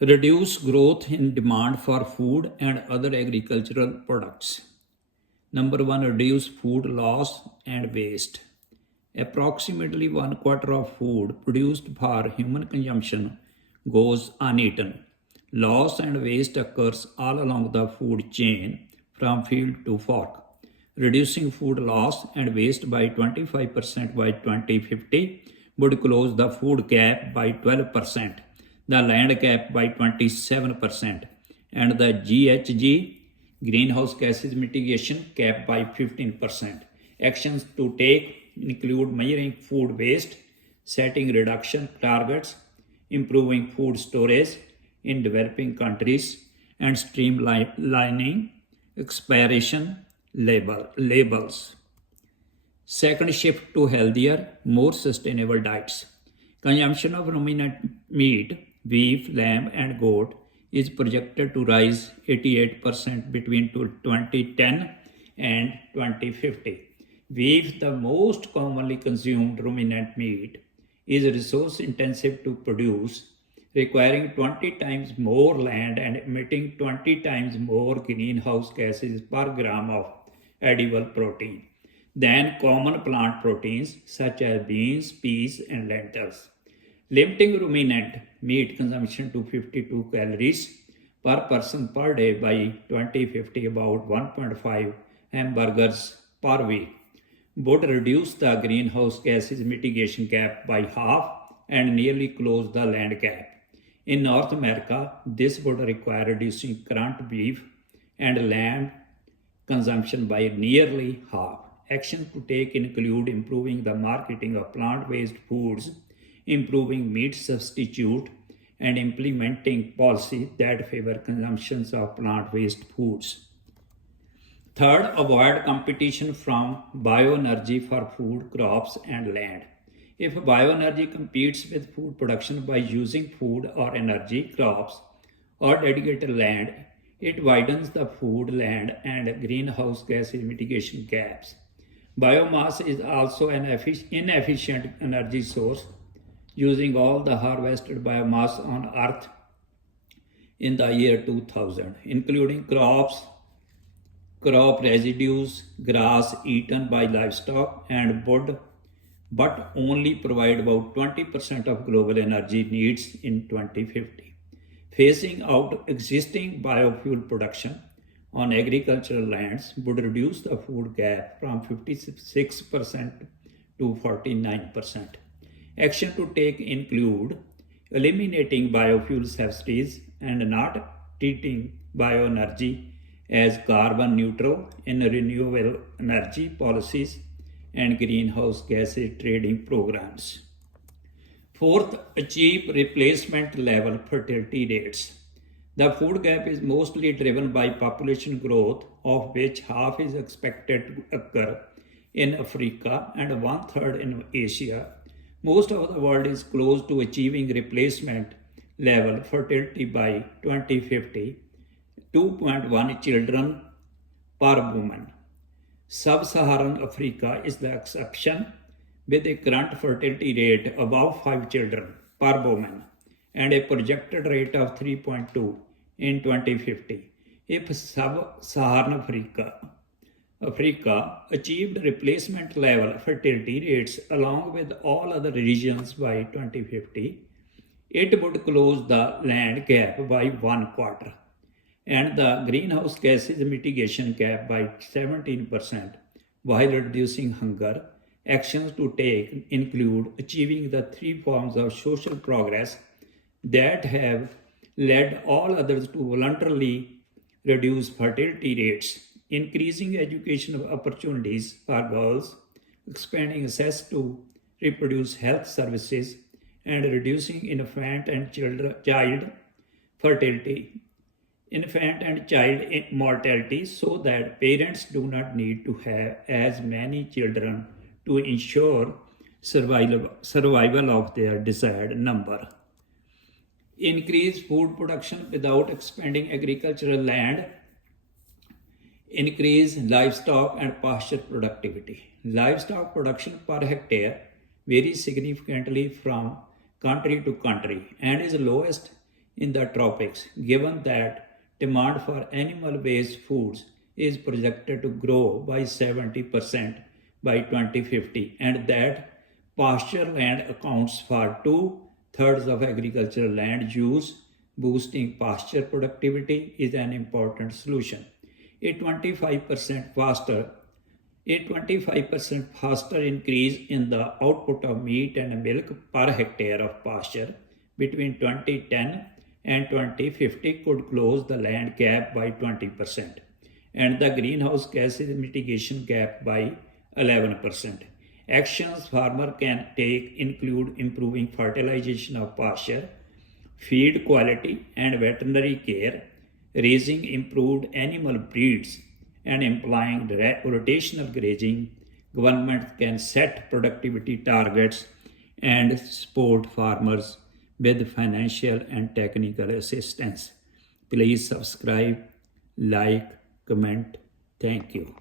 Reduce growth in demand for food and other agricultural products. Number one, reduce food loss and waste. Approximately one quarter of food produced for human consumption goes uneaten. Loss and waste occurs all along the food chain from field to fork. Reducing food loss and waste by 25% by 2050 would close the food gap by 12%, the land gap by 27%, and the GHG greenhouse gases mitigation cap by 15%. Actions to take include measuring food waste, setting reduction targets, improving food storage in developing countries, and streamlining expiration labels. Second, shift to healthier, more sustainable diets. Consumption of ruminant meat, beef, lamb, and goat is projected to rise 88% between 2010 and 2050. Beef, the most commonly consumed ruminant meat, is resource intensive to produce, requiring 20 times more land and emitting 20 times more greenhouse gases per gram of edible protein than common plant proteins such as beans, peas, and lentils. Limiting ruminant meat consumption to 52 calories per person per day by 2050, about 1.5 hamburgers per week, would reduce the greenhouse gases mitigation gap by half and nearly close the land gap. In North America, this would require reducing current beef and lamb consumption by nearly half. Actions to take include improving the marketing of plant-based foods, improving meat substitute, and implementing policies that favor consumption of plant-based foods. Third, avoid competition from bioenergy for food, crops, and land. If bioenergy competes with food production by using food or energy crops or dedicated land, it widens the food, land, and greenhouse gas mitigation gaps. Biomass is also an inefficient energy source, using all the harvested biomass on Earth in the year 2000, including crop residues, grass eaten by livestock, and wood, but only provide about 20% of global energy needs in 2050. Phasing out existing biofuel production on agricultural lands would reduce the food gap from 56% to 49%. Action to take include eliminating biofuel subsidies and not treating bioenergy as carbon neutral in renewable energy policies and greenhouse gas trading programs. Fourth, achieve replacement level fertility rates. The food gap is mostly driven by population growth, of which half is expected to occur in Africa and one third in Asia. Most of the world is close to achieving replacement level fertility by 2050, 2.1 children per woman. Sub-Saharan Africa is the exception, with a current fertility rate above 5 children per woman and a projected rate of 3.2 in 2050. If Sub-Saharan Africa achieved replacement level fertility rates along with all other regions by 2050, it would close the land gap by one quarter and the greenhouse gases mitigation gap by 17% while reducing hunger. Actions to take include achieving the three forms of social progress that have led all others to voluntarily reduce fertility rates, increasing educational opportunities for girls, expanding access to reproductive health services, and reducing infant and child mortality so that parents do not need to have as many children to ensure survival of their desired number. Increase food production without expanding agricultural land. Increase livestock and pasture productivity. Livestock production per hectare varies significantly from country to country and is lowest in the tropics, given that demand for animal-based foods is projected to grow by 70% by 2050 and that pasture land accounts for two-thirds of agricultural land use. Boosting pasture productivity is an important solution. A 25% faster a 25% faster increase in the output of meat and milk per hectare of pasture between 2010 and 2050 could close the land gap by 20% and the greenhouse gas mitigation gap by 11%. Actions farmer can take include improving fertilization of pasture, feed quality and veterinary care, raising improved animal breeds, and employing rotational grazing. Government can set productivity targets and support farmers with financial and technical assistance. Please subscribe, like, comment. Thank you.